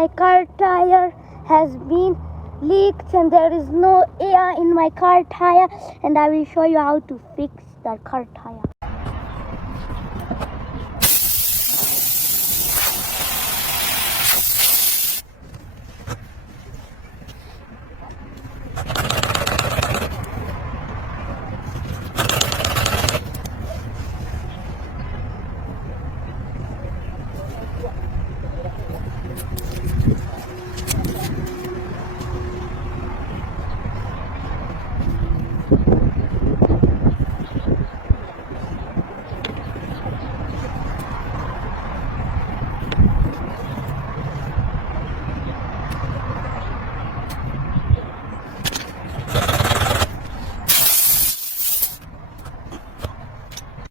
my car tire has been leaked and there is no air in my car tire, and I will show you how to fix that car tire.